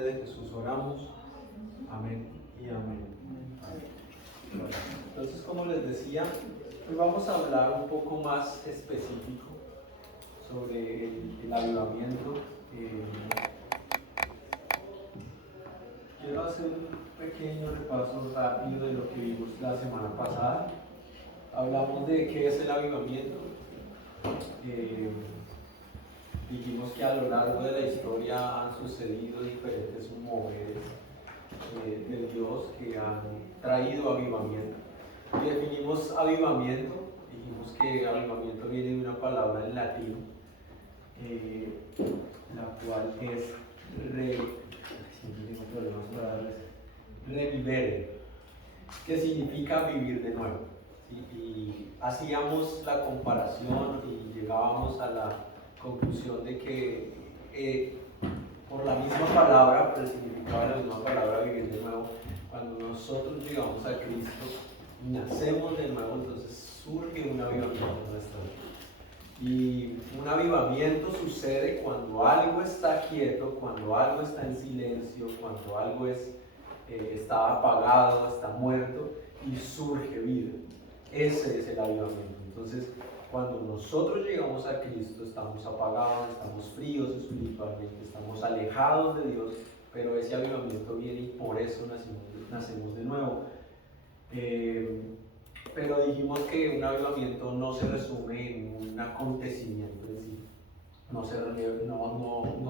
nombre de Jesús oramos. Amén y amén. Bueno, entonces, como les decía, hoy vamos a hablar un poco más específico sobre el avivamiento. Quiero hacer un pequeño repaso rápido de lo que vimos la semana pasada. Hablamos de qué es el avivamiento. Dijimos que a lo largo de la historia han sucedido diferentes moveres de Dios que han traído avivamiento. Y definimos avivamiento, dijimos que avivamiento viene de una palabra en latín, la cual es revivere, que significa vivir de nuevo. ¿Sí? Y hacíamos la comparación y llegábamos a la conclusión de que por la misma palabra, por el significado de la misma palabra vivir de nuevo, cuando nosotros llegamos a Cristo y nacemos de nuevo, entonces surge un avivamiento en nuestra vida. Y un avivamiento sucede cuando algo está quieto, cuando algo está en silencio, cuando algo está apagado, está muerto y surge vida. Ese es el avivamiento. Entonces, cuando nosotros llegamos a Cristo, estamos apagados, estamos fríos espiritualmente, estamos alejados de Dios, pero ese avivamiento viene y por eso nacemos de nuevo. Pero dijimos que un avivamiento no se resume en un acontecimiento en sí, no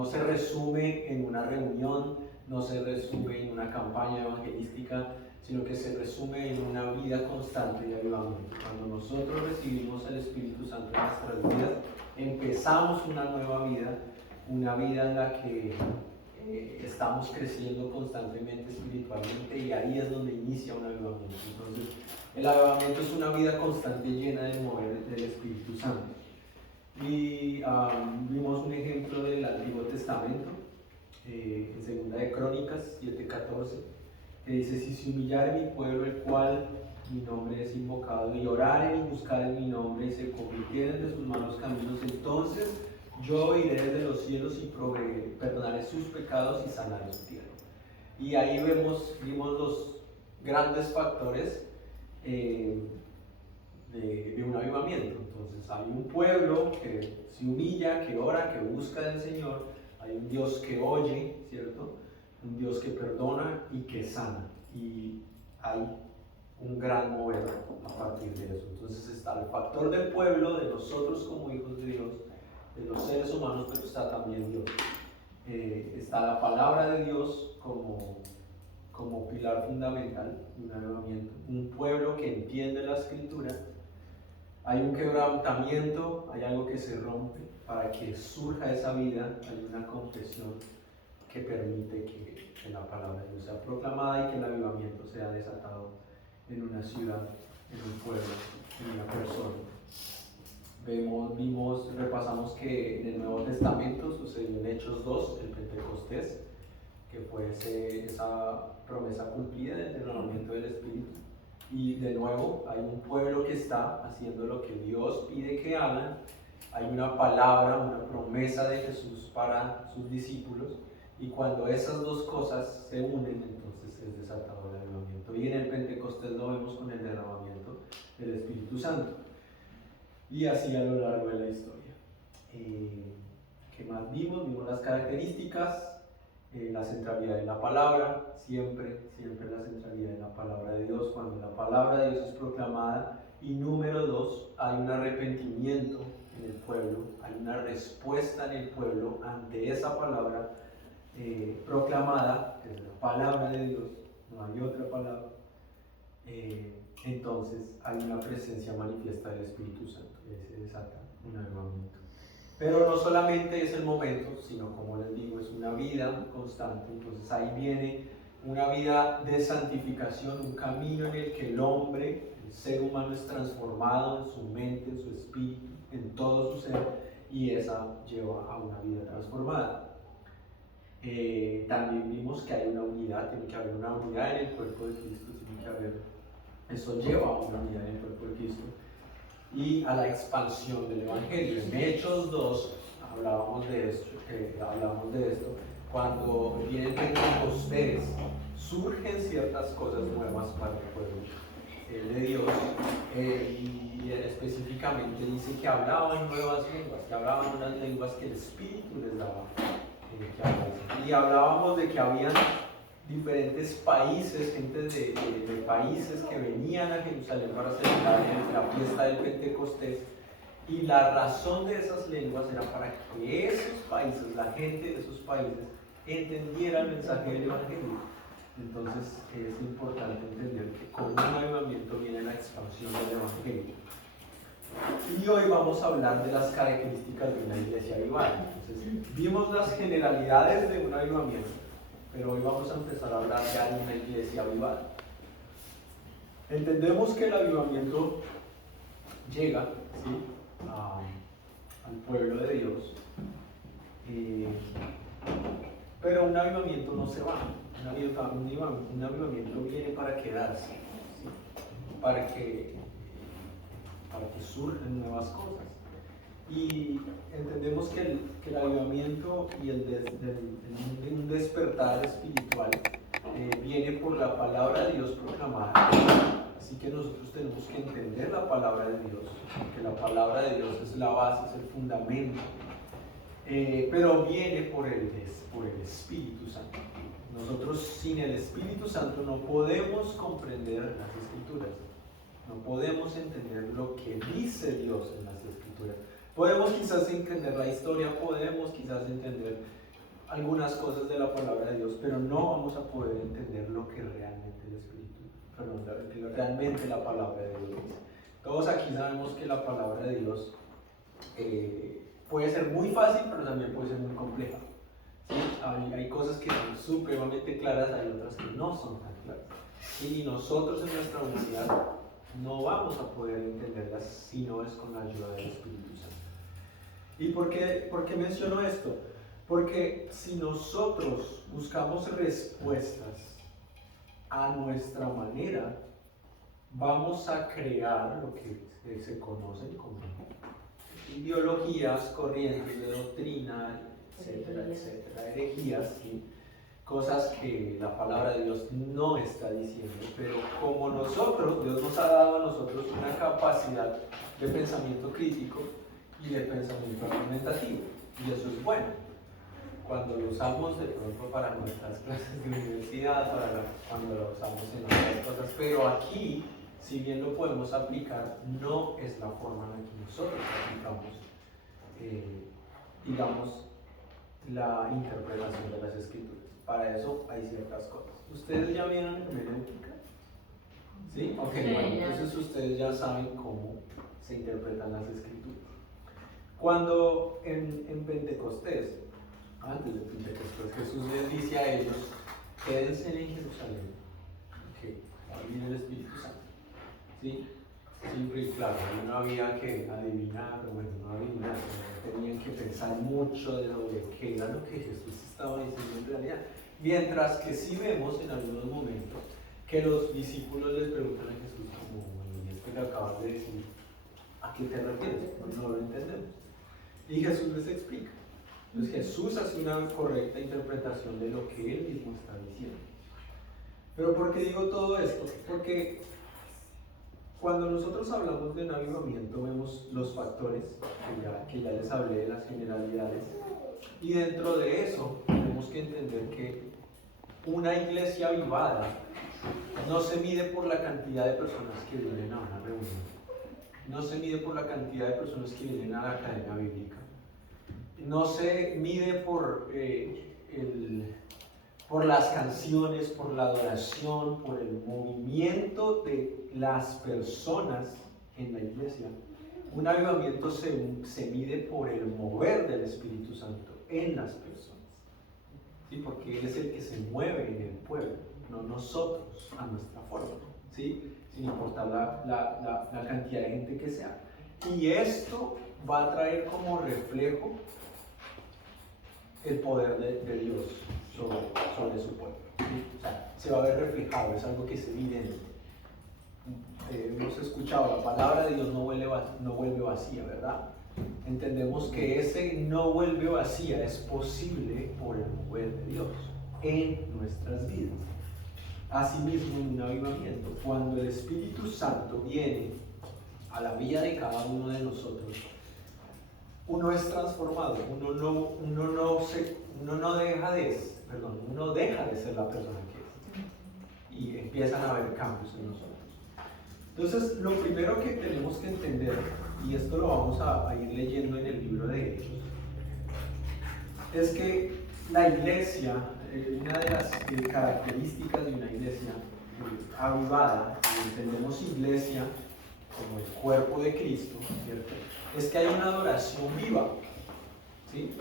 se resume en una reunión, no se resume en una campaña evangelística, sino que se resume en una vida constante de avivamiento. Cuando nosotros recibimos el Espíritu Santo en nuestras vidas, empezamos una nueva vida, una vida en la que estamos creciendo constantemente espiritualmente, y ahí es donde inicia un avivamiento. Entonces, el avivamiento es una vida constante llena del mover del Espíritu Santo. Y vimos un ejemplo del Antiguo Testamento, en Segunda de Crónicas 7:14, que dice: si se humillare mi pueblo, el cual mi nombre es invocado, y oraren y buscaren mi nombre, y se convirtieren de sus malos caminos, entonces yo oiré desde los cielos y perdonaré sus pecados y sanaré su tierra. Y ahí vimos los grandes factores de un avivamiento. Entonces hay un pueblo que se humilla, que ora, que busca del Señor. Hay un Dios que oye, ¿cierto? Un Dios que perdona y que sana. Y hay un gran mover a partir de eso. Entonces está el factor del pueblo, de nosotros como hijos de Dios, de los seres humanos, pero está también Dios. Está la palabra de Dios como pilar fundamental de un avivamiento. Un pueblo que entiende la Escritura. Hay un quebrantamiento, hay algo que se rompe para que surja esa vida. Hay una confesión que permite que la palabra de Dios sea proclamada y que el avivamiento sea desatado en una ciudad, en un pueblo, en una persona. Repasamos que en el Nuevo Testamento sucedió en Hechos 2, el Pentecostés, que fue esa promesa cumplida del derramamiento del Espíritu. Y de nuevo hay un pueblo que está haciendo lo que Dios pide que hagan. Hay una palabra, una promesa de Jesús para sus discípulos, y cuando esas dos cosas se unen, entonces es desatado el avivamiento. Y en el Pentecostés lo vemos con el derramamiento del Espíritu Santo. Y así a lo largo de la historia. ¿Qué más vimos? Vimos las características, la centralidad de la palabra, siempre la centralidad de la palabra de Dios, cuando la palabra de Dios es proclamada. Y número 2, hay un arrepentimiento en el pueblo, hay una respuesta en el pueblo ante esa palabra proclamada, que es la palabra de Dios, no hay otra palabra. Entonces hay una presencia manifiesta del Espíritu Santo, y se desata un avivamiento. Pero no solamente es el momento, sino, como les digo, es una vida constante. Entonces ahí viene una vida de santificación, un camino en el que el hombre, el ser humano, es transformado en su mente, en su espíritu, en todo su ser, y esa lleva a una vida transformada. También vimos que hay una unidad, tiene que haber una unidad en el cuerpo de Cristo, eso lleva a una unidad en el cuerpo de Cristo y a la expansión del Evangelio. En Hechos 2 hablábamos de esto, cuando viene el surgen ciertas cosas nuevas para el pueblo de Dios, y específicamente dice que hablaban nuevas lenguas, que hablaban unas lenguas que el Espíritu les daba que hablar. Y hablábamos de que habían diferentes países, gente de países que venían a Jerusalén para celebrar la fiesta del Pentecostés, y la razón de esas lenguas era para que esos países, la gente de esos países, entendiera el mensaje del Evangelio. Entonces es importante entender que con un avivamiento viene la expansión del Evangelio. Y hoy vamos a hablar de las características de una iglesia avivada. Entonces, vimos las generalidades de un avivamiento, pero hoy vamos a empezar a hablar ya de una iglesia avivada. Entendemos que el avivamiento llega, ¿sí?, al pueblo de Dios, pero un avivamiento no se va. Un avivamiento viene para quedarse, ¿sí?, para que surjan nuevas cosas. Y entendemos que el avivamiento y un despertar espiritual viene por la palabra de Dios proclamada. Así que nosotros tenemos que entender la palabra de Dios, porque la palabra de Dios es la base, es el fundamento, pero viene por el Espíritu Santo. Nosotros sin el Espíritu Santo no podemos comprender las Escrituras, no podemos entender lo que dice Dios en las Escrituras. Podemos quizás entender la historia, podemos quizás entender algunas cosas de la palabra de Dios, pero no vamos a poder entender lo que realmente el Espíritu, realmente la palabra de Dios dice. Todos aquí sabemos que la palabra de Dios puede ser muy fácil, pero también puede ser muy compleja. ¿Sí? Hay cosas que son supremamente claras, hay otras que no son tan claras. Y nosotros en nuestra humanidad no vamos a poder entenderlas si no es con la ayuda del Espíritu Santo. ¿Y por qué menciono esto? Porque si nosotros buscamos respuestas a nuestra manera, vamos a crear lo que se conocen como ideologías, corrientes de doctrina, etcétera, etcétera, herejías, ¿sí?, cosas que la palabra de Dios no está diciendo, pero como Dios nos ha dado a nosotros una capacidad de pensamiento crítico y de pensamiento argumentativo, y eso es bueno. Cuando lo usamos de pronto para nuestras clases de universidad, cuando lo usamos en otras cosas, pero aquí, si bien lo podemos aplicar, no es la forma en la que nosotros aplicamos, digamos, la interpretación de las Escrituras. Para eso hay ciertas cosas. ¿Ustedes ya vieron hermenéutica? ¿Sí? Ok, bueno, entonces ustedes ya saben cómo se interpretan las Escrituras. Cuando en Pentecostés, antes de Pentecostés, Jesús les dice a ellos: quédense en Jerusalén, que va a venir el Espíritu Santo. ¿Sí? Simple y claro, no había que adivinar, tenían que pensar mucho de qué era lo que Jesús estaba diciendo en realidad. Mientras que sí vemos en algunos momentos que los discípulos les preguntan a Jesús como: ¿y esto que acabas de decir, a qué te refieres? No lo entendemos. Y Jesús les explica. Entonces Jesús hace una correcta interpretación de lo que Él mismo está diciendo. Pero ¿por qué digo todo esto? Porque cuando nosotros hablamos de un avivamiento vemos los factores que ya les hablé, de las generalidades, y dentro de eso tenemos que entender que una iglesia avivada no se mide por la cantidad de personas que vienen a una reunión, no se mide por la cantidad de personas que vienen a la academia bíblica, no se mide por las canciones, por la adoración, por el movimiento de las personas en la iglesia. Un avivamiento se mide por el mover del Espíritu Santo en las personas, ¿sí? Porque Él es el que se mueve en el pueblo, no nosotros a nuestra forma, ¿sí? Sin importar la cantidad de gente que sea. Y esto va a traer como reflejo el poder de Dios sobre su pueblo, ¿sí? O sea, se va a ver reflejado, es algo que es evidente. Hemos escuchado, la palabra de Dios no vuelve vacía, ¿verdad? Entendemos que ese no vuelve vacía es posible por el mover de Dios en nuestras vidas. Asimismo, en un avivamiento, cuando el Espíritu Santo viene a la vida de cada uno de nosotros, uno es transformado, uno deja de ser la persona que es y empiezan a haber cambios en nosotros. Entonces, lo primero que tenemos que entender, y esto lo vamos a ir leyendo en el libro de Hechos, es que la iglesia, una de las características de una iglesia avivada, y entendemos iglesia como el cuerpo de Cristo, ¿cierto?, es que hay una adoración viva, ¿sí?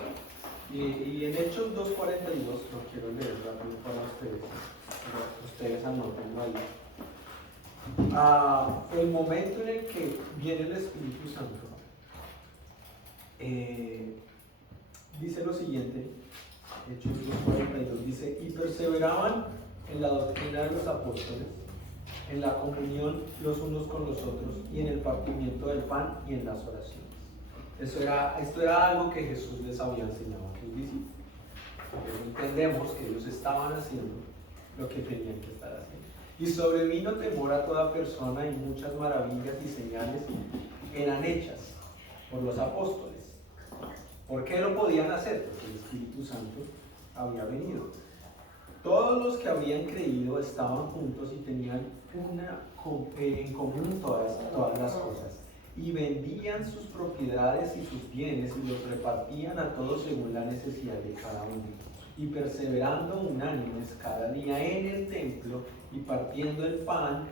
Y en Hechos 2:42, lo quiero leer rápido para ustedes anotenlo ahí. El momento en el que viene el Espíritu Santo, dice lo siguiente, Hechos 2:42, dice: y perseveraban en la doctrina de los apóstoles, en la comunión los unos con los otros, y en el partimiento del pan y en las oraciones. Esto era algo que Jesús les había enseñado a sus discípulos. Pero entendemos que ellos estaban haciendo lo que tenían que estar haciendo. Y sobrevino temor a toda persona, y muchas maravillas y señales eran hechas por los apóstoles. ¿Por qué lo podían hacer? Porque el Espíritu Santo había venido. Todos los que habían creído estaban juntos y tenían en común todas las cosas, y vendían sus propiedades y sus bienes y los repartían a todos según la necesidad de cada uno. Y perseverando unánimes cada día en el templo y partiendo el pan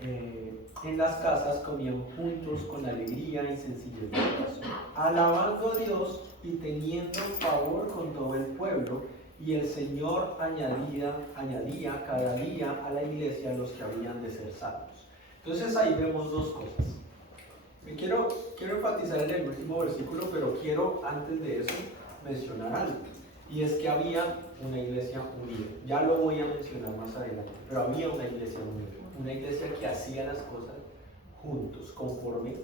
en las casas, comían juntos con alegría y sencillez de corazón, alabando a Dios y teniendo favor con todo el pueblo. Y el Señor añadía cada día a la iglesia los que habían de ser salvos. Entonces ahí vemos dos cosas. Quiero enfatizar en el último versículo, pero quiero antes de eso mencionar algo. Y es que había una iglesia unida. Ya lo voy a mencionar más adelante, pero había una iglesia unida. Una iglesia que hacía las cosas juntos, conforme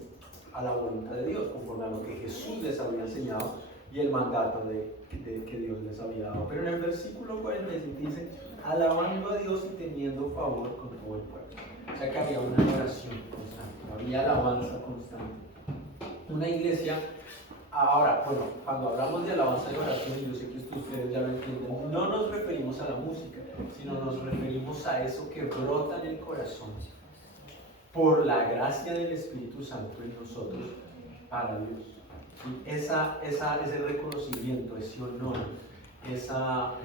a la voluntad de Dios, conforme a lo que Jesús les había enseñado y el mandato que Dios les había dado. Pero en el versículo 46 dice: alabando a Dios y teniendo favor con todo el pueblo. O sea que había una oración constante, había alabanza constante. Una iglesia. Ahora, bueno, cuando hablamos de alabanza y oración, y yo sé que ustedes ya lo entienden, no nos referimos a la música, sino nos referimos a eso que brota en el corazón por la gracia del Espíritu Santo en nosotros para Dios. Ese reconocimiento, ese honor, esa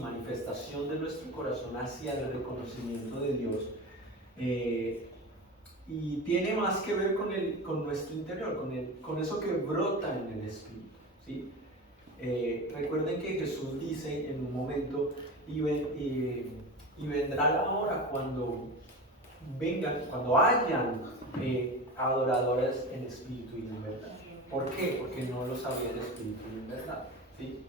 manifestación de nuestro corazón hacia el reconocimiento de Dios, y tiene más que ver con nuestro interior, con eso que brota en el Espíritu, ¿sí? Recuerden que Jesús dice en un momento: y vendrá la hora cuando hayan adoradores en espíritu y en verdad. ¿Por qué? Porque no lo sabía en espíritu y en verdad, ¿sí?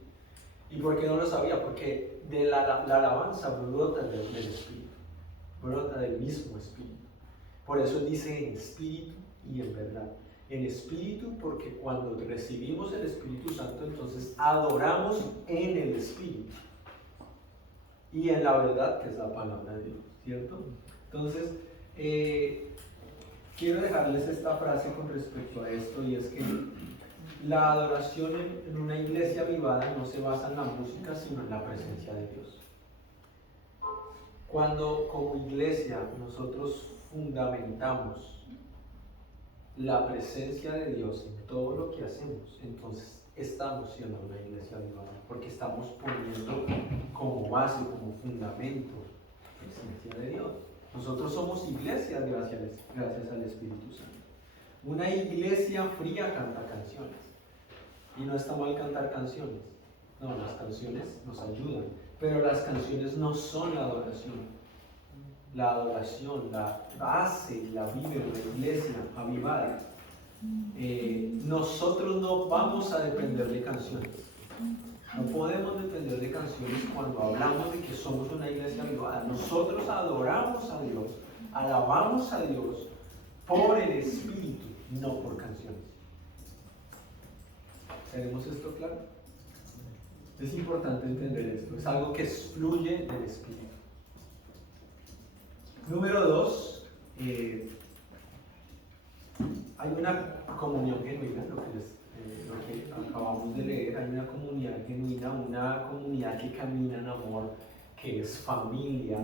¿Y por qué no lo sabía? Porque de la alabanza brota del espíritu, brota del mismo espíritu. Por eso dice en espíritu y en verdad. En espíritu, porque cuando recibimos el Espíritu Santo, entonces adoramos en el espíritu. Y en la verdad, que es la palabra de Dios, ¿cierto? Entonces, quiero dejarles esta frase con respecto a esto, y es que la adoración en una iglesia avivada no se basa en la música, sino en la presencia de Dios. Cuando como iglesia nosotros fundamentamos la presencia de Dios en todo lo que hacemos, entonces estamos siendo una iglesia avivada, porque estamos poniendo como base, como fundamento, la presencia de Dios. Nosotros somos iglesias gracias al Espíritu Santo. Una iglesia fría canta canciones, y no está mal cantar canciones. No, las canciones nos ayudan, pero las canciones no son la adoración. La adoración, la base, la vive una iglesia avivada. Nosotros no vamos a depender de canciones. No podemos depender de canciones cuando hablamos de que somos una iglesia avivada. Nosotros adoramos a Dios, alabamos a Dios por el Espíritu, no por canciones. ¿Tenemos esto claro? Es importante entender esto. Es algo que fluye del Espíritu. Número 2, hay una comunión genuina, lo que acabamos de leer, hay una comunidad genuina, una comunidad que camina en amor, que es familia.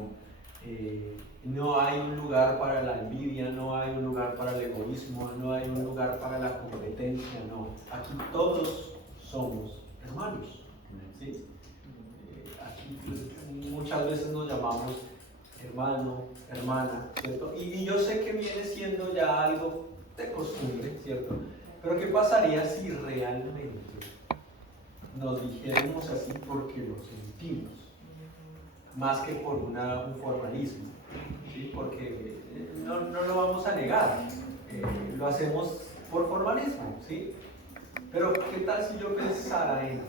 No hay un lugar para la envidia, no hay un lugar para el egoísmo, no hay un lugar para la competencia, no. Aquí todos somos hermanos, ¿sí? Aquí pues, muchas veces nos llamamos hermano, hermana, ¿cierto? Y yo sé que viene siendo ya algo de costumbre, ¿cierto? Pero ¿qué pasaría si realmente nos dijéramos así porque lo sentimos? Más que por un formalismo, ¿sí? Porque no lo vamos a negar, lo hacemos por formalismo, ¿sí? Pero ¿qué tal si yo pensara en,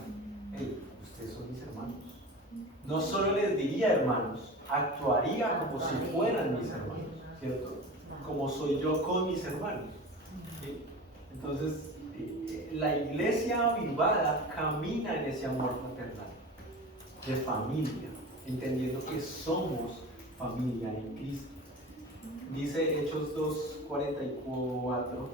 hey, ustedes son mis hermanos? No solo les diría hermanos, actuaría como si fueran mis hermanos, ¿cierto? Como soy yo con mis hermanos, ¿sí? Entonces, la iglesia avivada camina en ese amor fraternal, de familia, entendiendo que somos familia en Cristo. Dice Hechos 2:44.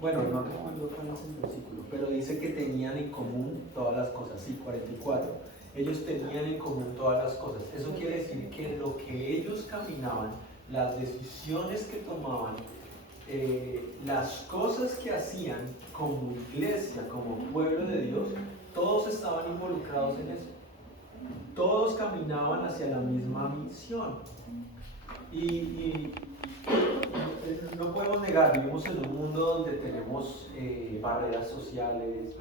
Bueno, no recuerdo cuál es el versículo, pero dice que tenían en común todas las cosas. Sí, 44. Ellos tenían en común todas las cosas. Eso quiere decir que lo que ellos caminaban, las decisiones que tomaban, las cosas que hacían como iglesia, como pueblo de Dios, todos estaban involucrados en eso. Todos caminaban hacia la misma misión. Y no podemos negar, vivimos en un mundo donde tenemos barreras sociales,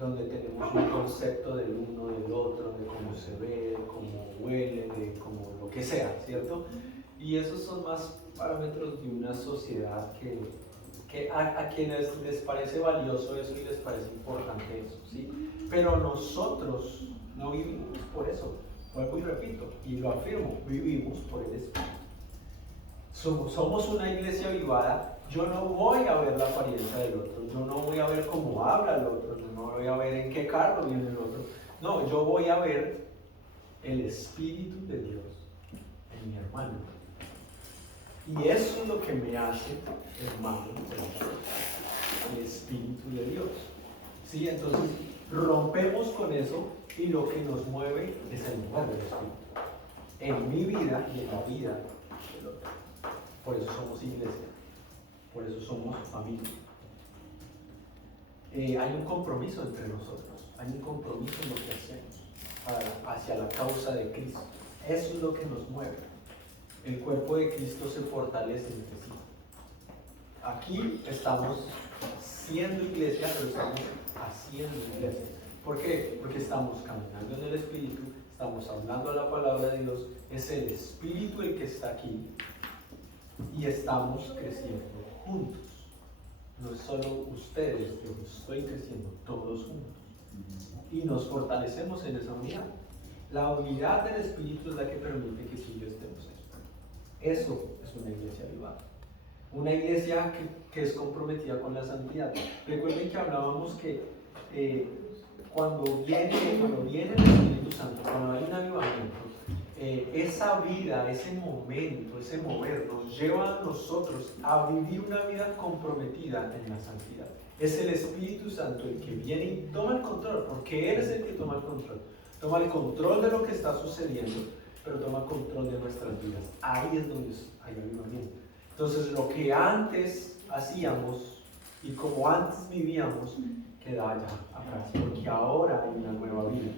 donde tenemos un concepto del uno, del otro, de cómo se ve, de cómo huele, de cómo lo que sea, ¿cierto? Y esos son más parámetros de una sociedad que a quienes les parece valioso eso y les parece importante eso, ¿sí? Pero nosotros no vivimos por eso, vuelvo y repito, y lo afirmo, vivimos por el Espíritu. Somos una iglesia avivada. Yo no voy a ver la apariencia del otro, yo no voy a ver cómo habla el otro, yo no voy a ver en qué carro viene el otro. No, yo voy a ver el Espíritu de Dios en mi hermano. Y eso es lo que me hace hermano, el Espíritu de Dios. ¿Sí? Entonces rompemos con eso y lo que nos mueve es el mover del Espíritu en mi vida y en la vida del otro. Por eso somos iglesia, por eso somos familia. Hay un compromiso entre nosotros, hay un compromiso en lo que hacemos hacia la causa de Cristo. Eso es lo que nos mueve. El cuerpo de Cristo se fortalece entre sí. Aquí estamos siendo iglesia, pero estamos haciendo iglesia. ¿Por qué? Porque estamos caminando en el Espíritu, estamos hablando la palabra de Dios, es el Espíritu el que está aquí. Y estamos creciendo juntos. No es solo ustedes, yo estoy creciendo todos juntos. Y nos fortalecemos en esa unidad. La unidad del Espíritu es la que permite que tú y yo estemos ahí. Eso es una iglesia avivada. Una iglesia que es comprometida con la santidad. Recuerden que hablábamos que cuando viene el Espíritu Santo, cuando hay un avivamiento, esa vida, ese momento, ese mover nos lleva a nosotros a vivir una vida comprometida en la santidad. Es el Espíritu Santo el que viene y toma el control, porque Él es el que toma el control. Toma el control de lo que está sucediendo, pero toma el control de nuestras vidas. Ahí es donde hay avivamiento. Entonces lo que antes hacíamos y como antes vivíamos, queda ya atrás, porque ahora hay una nueva vida.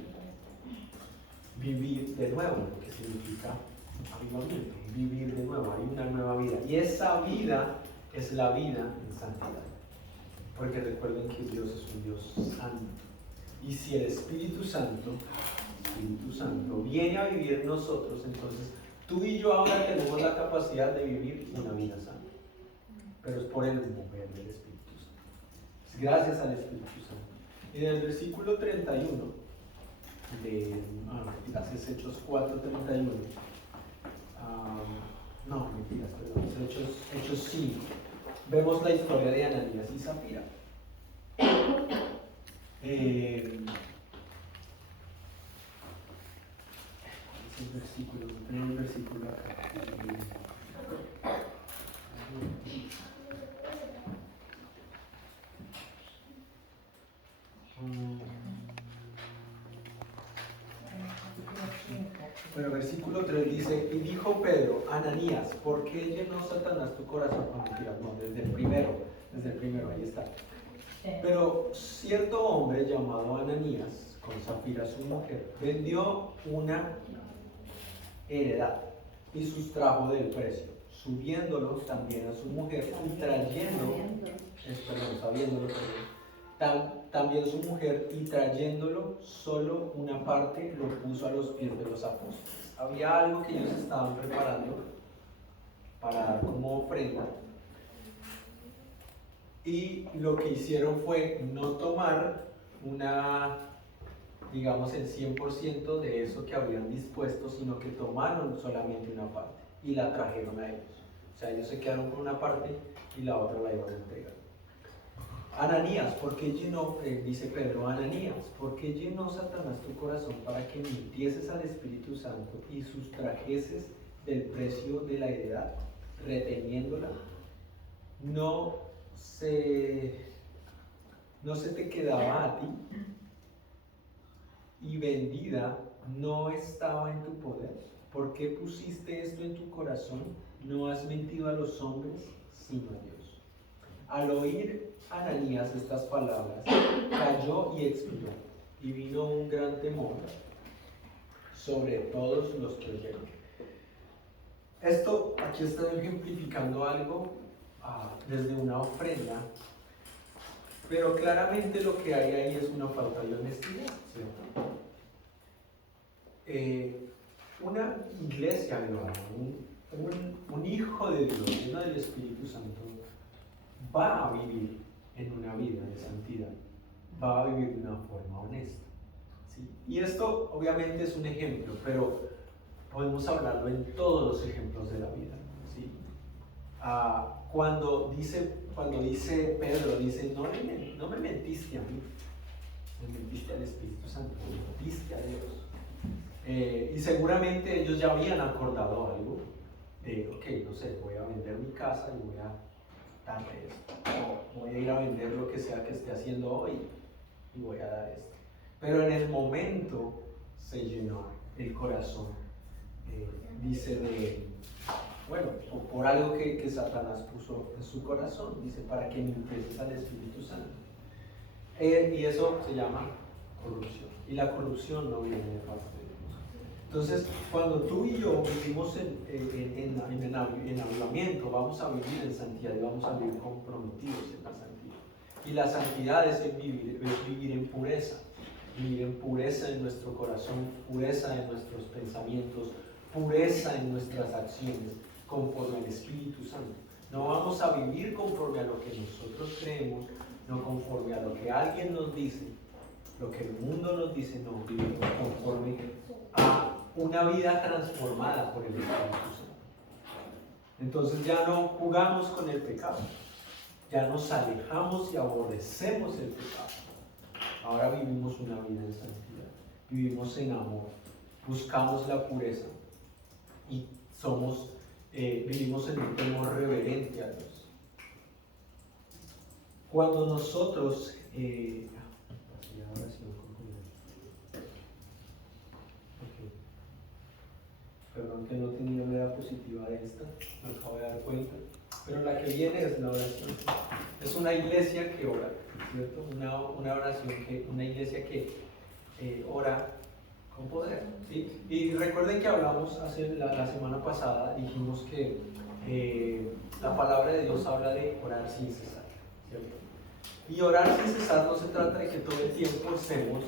Vivir de nuevo, lo que significa avivamiento, vivir de nuevo, hay una nueva vida. Y esa vida es la vida en santidad. Porque recuerden que Dios es un Dios santo. Y si el Espíritu Santo viene a vivir en nosotros, entonces tú y yo ahora tenemos la capacidad de vivir una vida santa. Pero es por el mover del Espíritu Santo. Es gracias al Espíritu Santo. En el versículo 31 es Hechos 4:31. Hechos 5. Vemos la historia de Ananías y Zafira. versículo, no tengo el versículo acá. Bueno, versículo 3 dice, y dijo Pedro, Ananías, ¿por qué llenó Satanás tu corazón con mentiras? No, desde el primero, ahí está. Pero cierto hombre llamado Ananías, con Zafira su mujer, vendió una heredad y sustrajo del precio, subiéndolo también a su mujer y también su mujer y trayéndolo solo una parte lo puso a los pies de los apóstoles. Había algo que ellos estaban preparando para dar como ofrenda y lo que hicieron fue no tomar digamos el 100% de eso que habían dispuesto, sino que tomaron solamente una parte y la trajeron a ellos. O sea, ellos se quedaron con una parte y la otra la iban a entregar. Ananías, ¿por qué llenó, dice Pedro, Ananías, ¿por qué llenó Satanás tu corazón para que mintieses al Espíritu Santo y sustrajeses del precio de la heredad, reteniéndola? No se te quedaba a ti, y vendida no estaba en tu poder. ¿Por qué pusiste esto en tu corazón? No has mentido a los hombres, sino a Dios. Al oír Ananías estas palabras, cayó y expiró, y vino un gran temor sobre todos los que oyeron. Esto aquí está ejemplificando algo desde una ofrenda, pero claramente lo que hay ahí es una falta de honestidad, ¿cierto? Una iglesia, un hijo de Dios, lleno del Espíritu Santo, va a vivir en una vida de santidad, va a vivir de una forma honesta, ¿sí? Y esto obviamente es un ejemplo, pero podemos hablarlo en todos los ejemplos de la vida, ¿sí? Cuando dice Pedro, dice, no me mentiste a mí, me mentiste al Espíritu Santo, me mentiste a Dios. Y seguramente ellos ya habían acordado algo de, ok, no sé, voy a vender mi casa y voy a darle esto, o voy a ir a vender lo que sea que esté haciendo hoy y voy a dar esto. Pero en el momento se llenó el corazón, dice bueno, por algo que Satanás puso en su corazón, dice, para que mintieses al Espíritu Santo. Y eso se llama corrupción. Y la corrupción no viene de parte de Dios. Entonces, cuando tú y yo vivimos en avivamiento, vamos a vivir en santidad y vamos a vivir comprometidos en la santidad. Y la santidad es vivir en pureza. Vivir en pureza en nuestro corazón, pureza en nuestros pensamientos, pureza en nuestras acciones, conforme al Espíritu Santo. No vamos a vivir conforme a lo que nosotros creemos, no conforme a lo que alguien nos dice, lo que el mundo nos dice, no, vivimos conforme a una vida transformada por el Espíritu Santo. Entonces ya no jugamos con el pecado, ya nos alejamos y aborrecemos el pecado. Ahora vivimos una vida en santidad, vivimos en amor, buscamos la pureza y vivimos en un temor reverente a Dios. Cuando nosotros perdón que no tenía la diapositiva de esta, me acabo de dar cuenta, pero la que viene es la oración. Es una iglesia que ora, ¿cierto? Una iglesia que ora con poder, ¿sí? Y recuerden que hablamos la semana pasada, dijimos que la palabra de Dios habla de orar sin cesar, ¿cierto? Y orar sin cesar no se trata de que todo el tiempo estemos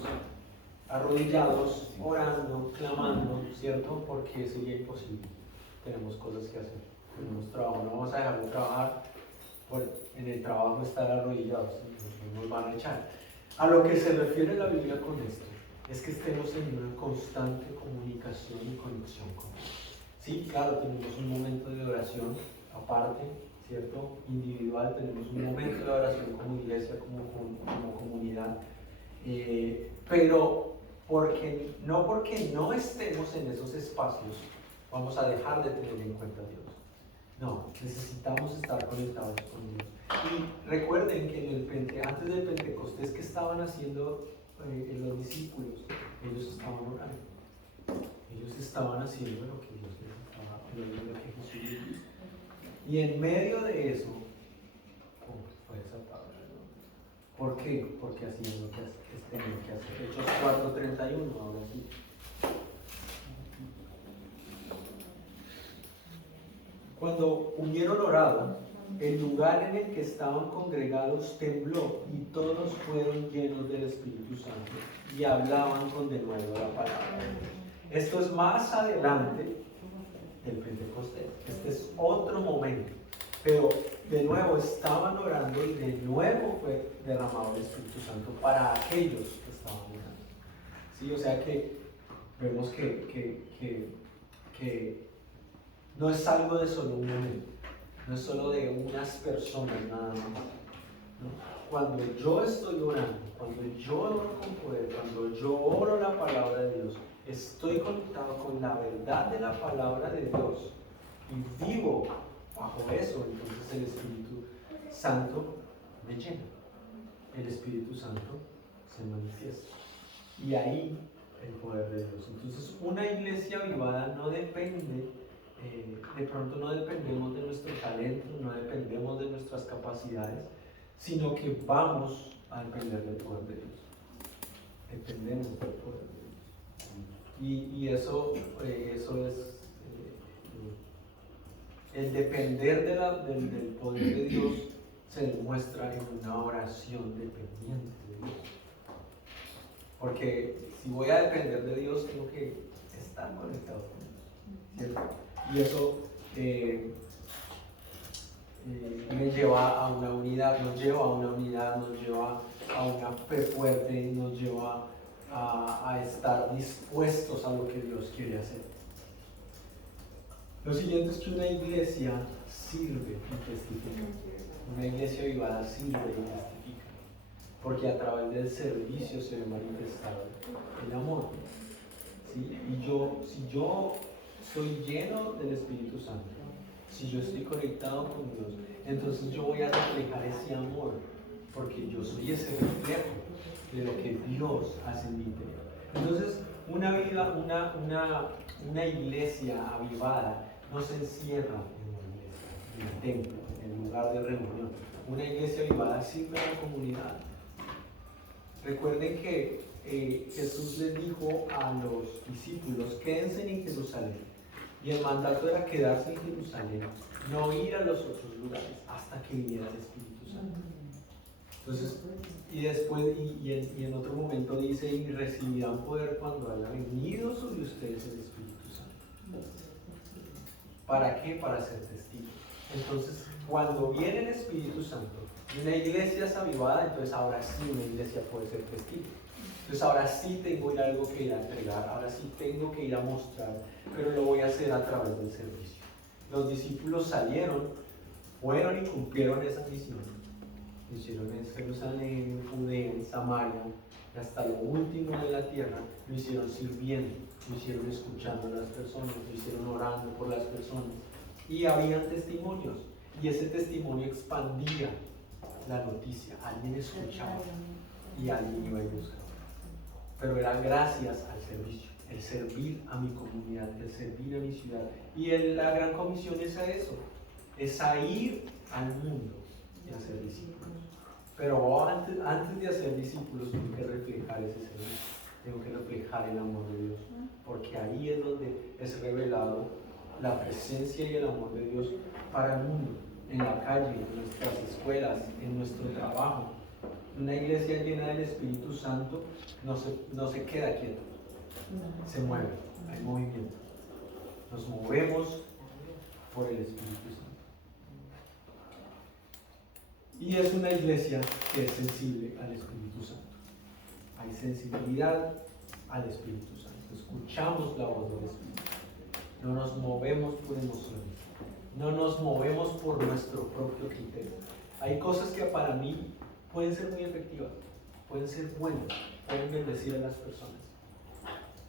arrodillados, orando, clamando, ¿cierto? Porque sería imposible. Tenemos cosas que hacer, tenemos trabajo, no vamos a dejar de trabajar en el trabajo estar arrodillados, nos van a echar. A lo que se refiere la Biblia con esto es que estemos en una constante comunicación y conexión con Dios. Sí, claro, tenemos un momento de oración aparte, ¿cierto? Individual, tenemos un momento de oración como iglesia, como comunidad, pero no porque no estemos en esos espacios, vamos a dejar de tener en cuenta a Dios. No, necesitamos estar conectados con Dios. Y recuerden que antes del Pentecostés, ¿qué estaban haciendo los discípulos? Ellos estaban orando. Ellos estaban haciendo lo que Dios les estaba, lo que Jesús les dijo. Y en medio de eso, fue desatado. ¿Por qué? Porque hacían lo que tenían que hacer. Hechos 4:31, ahora sí. Cuando hubieron orado, el lugar en el que estaban congregados tembló y todos fueron llenos del Espíritu Santo y hablaban con denuedo la palabra de Dios. Esto es más adelante del Pentecostés. Este es otro momento. Pero de nuevo estaban orando y de nuevo fue derramado el Espíritu Santo para aquellos que estaban orando. ¿Sí? O sea que vemos que no es algo de solo un momento, no es solo de unas personas nada más. ¿No? Cuando yo estoy orando, cuando yo oro con poder, cuando yo oro la palabra de Dios, estoy conectado con la verdad de la palabra de Dios y vivo bajo eso, entonces el Espíritu Santo me llena. El Espíritu Santo se manifiesta. Y ahí el poder de Dios. Entonces una iglesia avivada no depende, de pronto no dependemos de nuestro talento, no dependemos de nuestras capacidades, sino que vamos a depender del poder de Dios. Dependemos del poder de Dios. Y eso es el depender del poder de Dios se demuestra en una oración dependiente de Dios. Porque si voy a depender de Dios, tengo que estar conectado con Dios, ¿cierto? Y eso me lleva a una unidad, nos lleva a una fe fuerte, nos lleva a estar dispuestos a lo que Dios quiere hacer. Lo siguiente es que una iglesia sirve y testifica. Una iglesia avivada sirve y testifica. Porque a través del servicio se ve manifestado el amor. ¿Sí? Y si yo estoy lleno del Espíritu Santo, si yo estoy conectado con Dios, entonces yo voy a reflejar ese amor. Porque yo soy ese reflejo de lo que Dios hace en mi interior. Entonces, una iglesia avivada no se encierra en la iglesia, en el templo, en el lugar de reunión. Una iglesia avivada sirve a la comunidad. Recuerden que Jesús les dijo a los discípulos: quédense en Jerusalén. Y el mandato era quedarse en Jerusalén, no ir a los otros lugares hasta que viniera el Espíritu Santo. Entonces, y después, y en otro momento dice: y recibirán poder cuando haya venido sobre ustedes el Espíritu Santo. ¿Para qué? Para ser testigos. Entonces, cuando viene el Espíritu Santo y una iglesia es avivada, entonces ahora sí una iglesia puede ser testigo. Entonces ahora sí tengo algo que ir a entregar, ahora sí tengo que ir a mostrar, pero lo voy a hacer a través del servicio. Los discípulos salieron, fueron y cumplieron esa misión. Lo hicieron en Jerusalén, en Judea, en Samaria, y hasta lo último de la tierra. Lo hicieron sirviendo, lo hicieron escuchando a las personas, lo hicieron orando por las personas. Y habían testimonios, y ese testimonio expandía la noticia. Alguien escuchaba y alguien iba y buscaba. Pero era gracias al servicio, el servir a mi comunidad, el servir a mi ciudad. Y la gran comisión es a eso, es a ir al mundo y a ser discípulos. Pero antes de hacer discípulos tengo que reflejar ese servicio, tengo que reflejar el amor de Dios, porque ahí es donde es revelado la presencia y el amor de Dios para el mundo, en la calle, en nuestras escuelas, en nuestro trabajo. Una iglesia llena del Espíritu Santo no se queda quieta, se mueve, hay movimiento. Nos movemos por el Espíritu Santo. Y es una iglesia que es sensible al Espíritu Santo. Hay sensibilidad al Espíritu Santo. Escuchamos la voz del Espíritu. No nos movemos por emociones. No nos movemos por nuestro propio criterio. Hay cosas que para mí pueden ser muy efectivas, pueden ser buenas, pueden bendecir a las personas.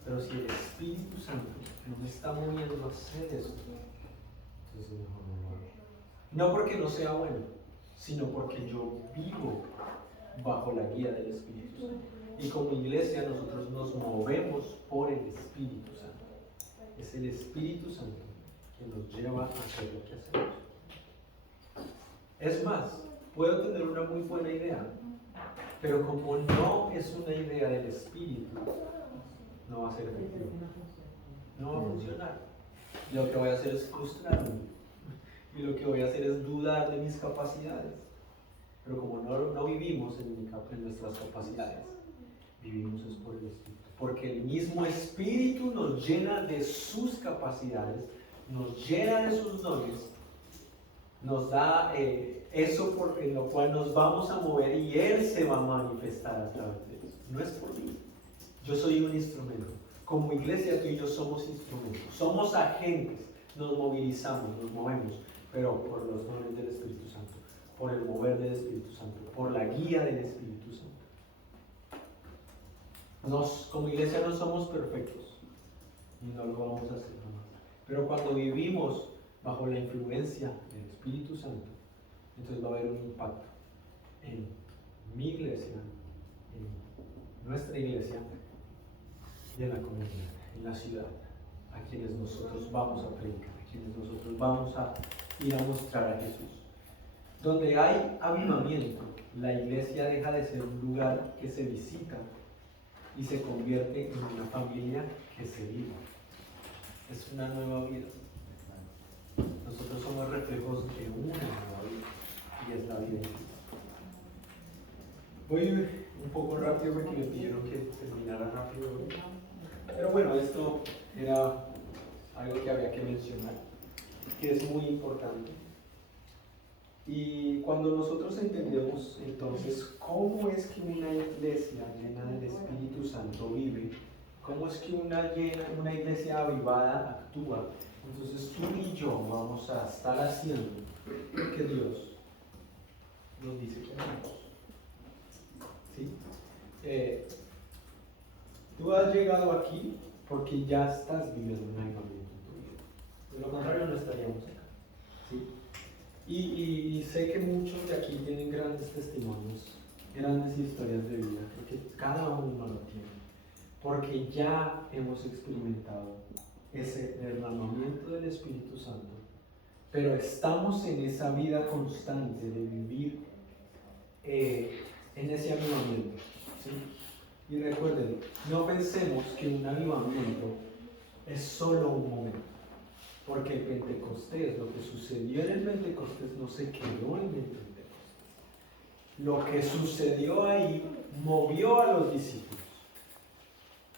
Pero si el Espíritu Santo no me está moviendo a hacer eso, entonces mejor no lo hago. No porque no sea bueno, sino porque yo vivo bajo la guía del Espíritu Santo. Y como iglesia nosotros nos movemos por el Espíritu Santo. Es el Espíritu Santo que nos lleva a hacer lo que hacemos. Es más, puedo tener una muy buena idea, pero como no es una idea del Espíritu, no va a ser efectivo. No va a funcionar. Y lo que voy a hacer es frustrarme. Y lo que voy a hacer es dudar de mis capacidades. Pero como no vivimos en nuestras capacidades, vivimos es por el Espíritu. Porque el mismo Espíritu nos llena de sus capacidades, nos llena de sus dones, nos da eso en lo cual nos vamos a mover y Él se va a manifestar a través de eso. No es por mí. Yo soy un instrumento. Como iglesia tú y yo somos instrumentos. Somos agentes. Nos movilizamos, nos movemos, pero por los dones del Espíritu Santo, por el mover del Espíritu Santo, por la guía del Espíritu Santo. Como iglesia no somos perfectos y no lo vamos a hacer jamás. Pero cuando vivimos bajo la influencia del Espíritu Santo, entonces va a haber un impacto en mi iglesia, en nuestra iglesia y en la comunidad, en la ciudad, a quienes nosotros vamos a predicar, a quienes nosotros vamos a ir a mostrar a Jesús. Donde hay avivamiento, la iglesia deja de ser un lugar que se visita y se convierte en una familia que se vive. Es una nueva vida. Nosotros somos reflejos de una nueva vida y es la vida de Cristo. Voy a ir un poco rápido porque me pidieron que terminara rápido. Pero bueno, esto era algo que había que mencionar, que es muy importante. Y cuando nosotros entendemos entonces cómo es que una iglesia llena del Espíritu Santo vive, cómo es que una iglesia avivada actúa, entonces tú y yo vamos a estar haciendo lo que Dios nos dice que hagamos. ¿Sí? Tú has llegado aquí porque ya estás viviendo un avivamiento en tu vida. De lo contrario no estaríamos acá. ¿Sí? Y sé que muchos de aquí tienen grandes testimonios, grandes historias de vida, porque cada uno lo tiene, porque ya hemos experimentado ese derramamiento del Espíritu Santo, pero estamos en esa vida constante de vivir en ese avivamiento. ¿Sí? Y recuerden, no pensemos que un avivamiento es solo un momento. Porque el Pentecostés, lo que sucedió en el Pentecostés no se quedó en el Pentecostés. Lo que sucedió ahí movió a los discípulos,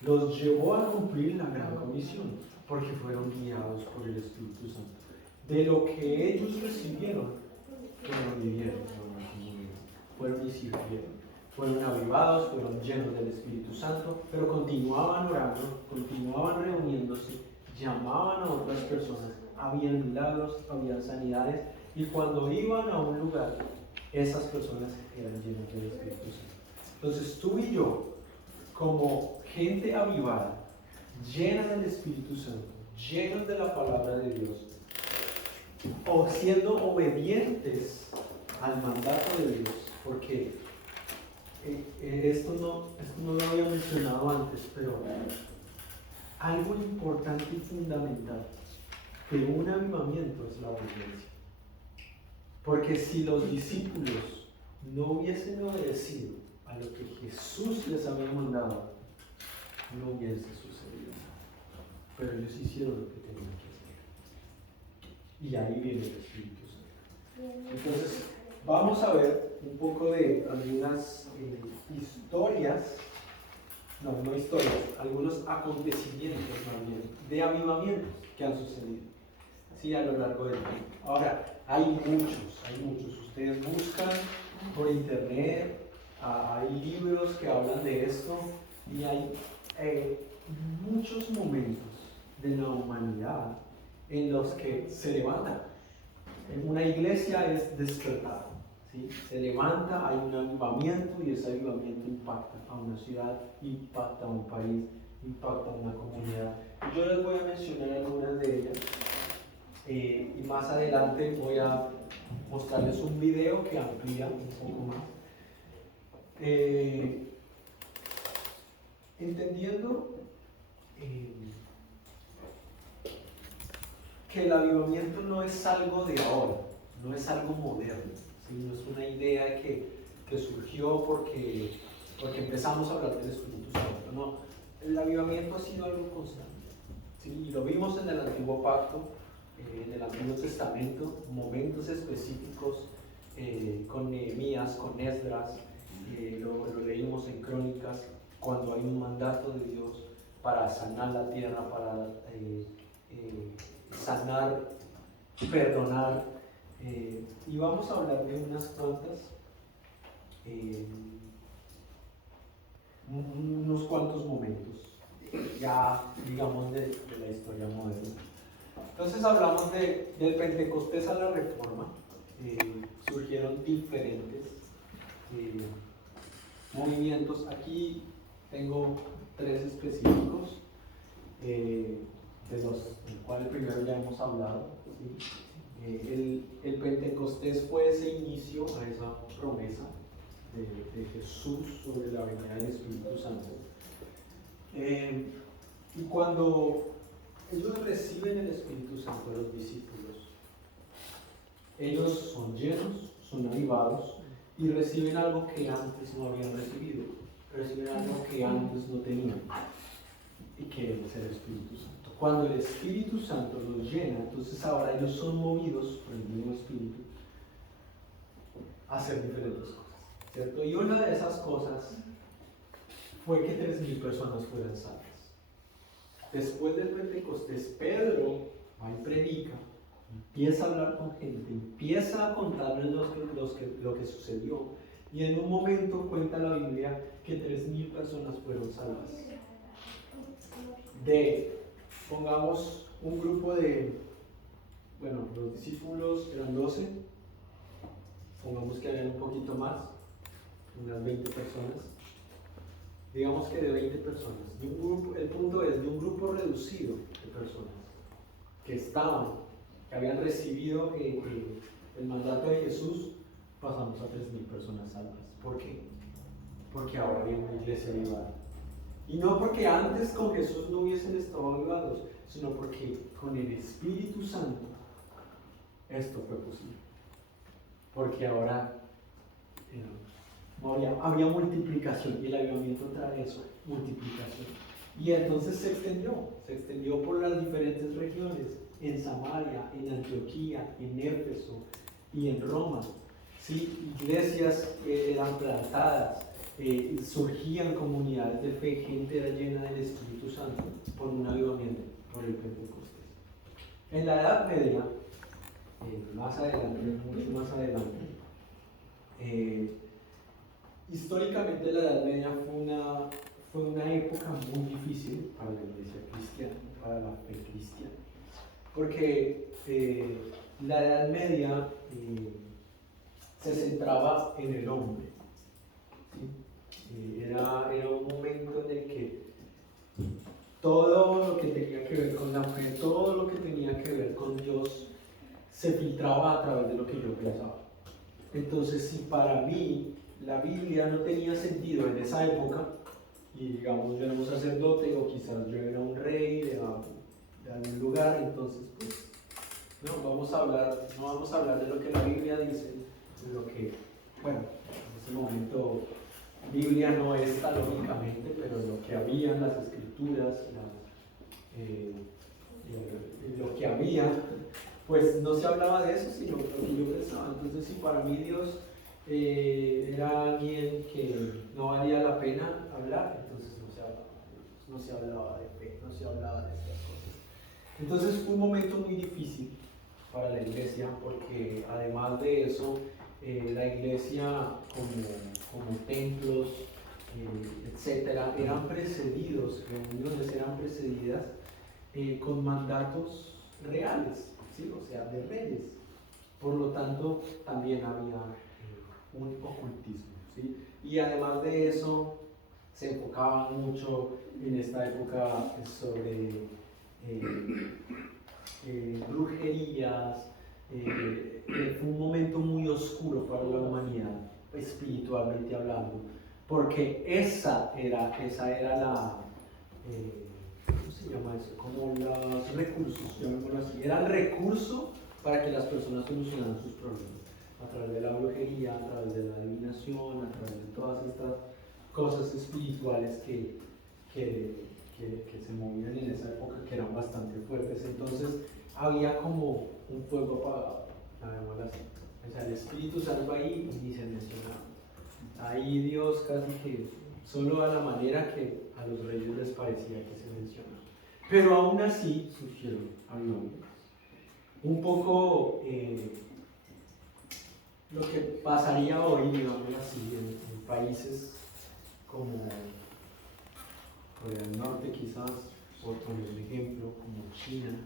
los llevó a cumplir la gran comisión, porque fueron guiados por el Espíritu Santo. De lo que ellos recibieron, fueron vivieron, fueron y sirvieron. Fueron avivados, fueron llenos del Espíritu Santo, pero continuaban orando, continuaban reuniéndose, llamaban a otras personas, habían milagros, habían sanidades, y cuando iban a un lugar, esas personas eran llenas del Espíritu Santo. Entonces tú y yo, como gente avivada, llena del Espíritu Santo, llenos de la palabra de Dios, o siendo obedientes al mandato de Dios, porque esto no lo había mencionado antes, pero algo importante y fundamental de un avivamiento es la obediencia. Porque si los discípulos no hubiesen obedecido a lo que Jesús les había mandado, no hubiese sucedido nada. Pero ellos hicieron lo que tenían que hacer. Y ahí viene el Espíritu Santo. Entonces, vamos a ver un poco de algunas historias. No historias, algunos acontecimientos más bien, de avivamientos que han sucedido, ¿sí? A lo largo del tiempo. Ahora, hay muchos. Ustedes buscan por internet, hay libros que hablan de esto, y hay muchos momentos de la humanidad en los que se levanta. En una iglesia es despertada. ¿Sí? Se levanta, hay un avivamiento y ese avivamiento impacta a una ciudad, impacta a un país, impacta a una comunidad. Yo les voy a mencionar algunas de ellas y más adelante voy a mostrarles un video que amplía un poco más. Entendiendo que el avivamiento no es algo de ahora, no es algo moderno, ¿sí? No es una idea que surgió porque empezamos a hablar del Espíritu Santo, no. El avivamiento ha sido algo constante, ¿sí? Y lo vimos en el Antiguo Pacto, en el Antiguo Testamento, momentos específicos con Nehemías, con Esdras, lo leímos en Crónicas, cuando hay un mandato de Dios para sanar la tierra, para sanar, perdonar, y vamos a hablar de unas cuantas, unos cuantos momentos, ya digamos de la historia moderna. Entonces hablamos del Pentecostés a la Reforma. Surgieron diferentes movimientos. Aquí tengo 3 específicos, de los cuales primero ya hemos hablado, ¿sí? El Pentecostés fue ese inicio a esa promesa de Jesús sobre la venida del Espíritu Santo. Y cuando ellos reciben el Espíritu Santo, los discípulos, ellos son llenos, son avivados y reciben algo que antes no habían recibido, reciben algo que antes no tenían, y que es el Espíritu Santo. Cuando el Espíritu Santo los llena, entonces ahora ellos son movidos por el mismo Espíritu a hacer diferentes cosas, ¿cierto? Y una de esas cosas fue que 3,000 personas fueran salvas. Después del Pentecostés, Pedro va y predica, empieza a hablar con gente, empieza a contarles lo que sucedió, y en un momento cuenta la Biblia que 3,000 personas fueron salvas. Pongamos un grupo de, bueno, los discípulos eran 12, pongamos que hayan un poquito más, unas 20 personas. Digamos que de 20 personas. El punto es de un grupo reducido de personas que habían recibido el mandato de Jesús, pasamos a 3,000 personas salvas. ¿Por qué? Porque ahora había una iglesia avivada. Y no porque antes con Jesús no hubiesen estado avivados, sino porque con el Espíritu Santo esto fue posible. Porque ahora había multiplicación, y el avivamiento trae eso, multiplicación. Y entonces se extendió por las diferentes regiones, en Samaria, en Antioquía, en Éfeso y en Roma. ¿Sí? Iglesias eran plantadas, surgían comunidades de fe, gente era llena del Espíritu Santo por un avivamiento, por el Pentecostés. En la Edad Media, más adelante, mucho más adelante, históricamente la Edad Media fue una época muy difícil para la iglesia cristiana, para la fe cristiana, porque la Edad Media se centraba en el hombre, ¿sí? Era un momento en el que todo lo que tenía que ver con la fe, todo lo que tenía que ver con Dios, se filtraba a través de lo que yo pensaba. Entonces, si para mí la Biblia no tenía sentido en esa época, y digamos yo era un sacerdote o quizás yo era un rey de algún lugar, entonces pues no vamos a hablar de lo que la Biblia dice, de lo que, bueno, en ese momento Biblia no es talógicamente, pero lo que había en las escrituras, lo que había, pues no se hablaba de eso, sino lo que yo pensaba. Entonces, si para mí Dios era alguien que no valía la pena hablar, entonces no se hablaba de fe, no se hablaba de estas cosas. Entonces fue un momento muy difícil para la iglesia, porque además de eso, la iglesia como templos, etcétera, eran precedidos, reuniones eran precedidas con mandatos reales, ¿sí? O sea, de reyes. Por lo tanto, también había un ocultismo, ¿sí? Y además de eso, se enfocaban mucho en esta época sobre brujerías. Fue un momento muy oscuro para la humanidad, espiritualmente hablando, porque esa era la, ¿cómo se llama eso? Como los recursos, llamémoslo así, era el recurso para que las personas solucionaran sus problemas, a través de la brujería, a través de la adivinación, a través de todas estas cosas espirituales que se movían en esa época, que eran bastante fuertes. Entonces había como un fuego apagado, llamémoslo así. O sea, el Espíritu Santo ahí ni se mencionaba. Ahí Dios casi que solo a la manera que a los reyes les parecía que se mencionaba. Pero aún así surgieron aviones. Un poco lo que pasaría hoy, digamos así, en países como Corea del Norte, quizás, por poner un ejemplo, como China,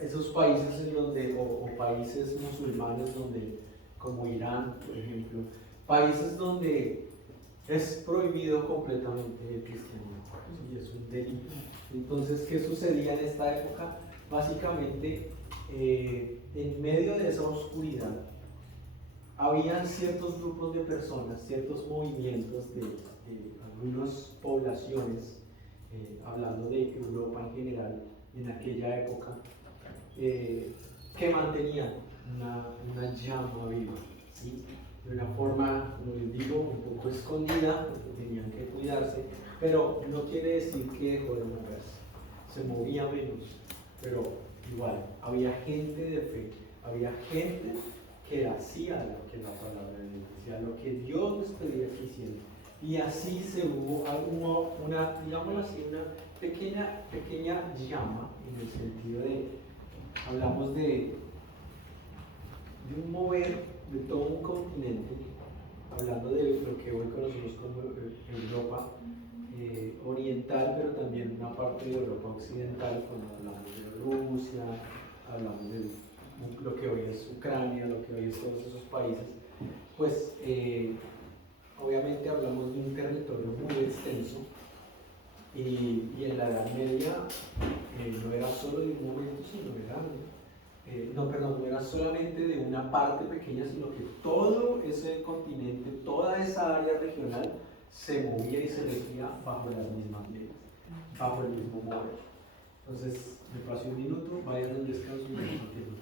esos países en donde, o países musulmanes donde, como Irán, por ejemplo, países donde es prohibido completamente el cristianismo y es un delito. Entonces, ¿qué sucedía en esta época? Básicamente, en medio de esa oscuridad, habían ciertos grupos de personas, ciertos movimientos de algunas poblaciones, hablando de Europa en general, en aquella época, que mantenían una llama viva, ¿sí? De una forma, como les digo, un poco escondida, porque tenían que cuidarse, pero no quiere decir que dejó de moverse, se movía menos, pero igual, había gente de fe, había gente que hacía lo que la palabra de Dios decía, lo que Dios les pedía que hicieran. Y así se hubo una, digámoslo así, una pequeña llama, en el sentido de, hablamos de un mover de todo un continente, hablando de lo que hoy conocemos como Europa oriental, pero también una parte de Europa occidental, cuando hablamos de Rusia, hablamos de lo que hoy es Ucrania, lo que hoy es todos esos países, pues obviamente hablamos de un territorio muy extenso y en la Edad Media no era solo de un momento, sino no era solamente de una parte pequeña, sino que todo ese continente, toda esa área regional se movía y se regía bajo las mismas leyes, bajo el mismo modelo. Entonces, me paso un minuto, vayan al descanso y me continúo.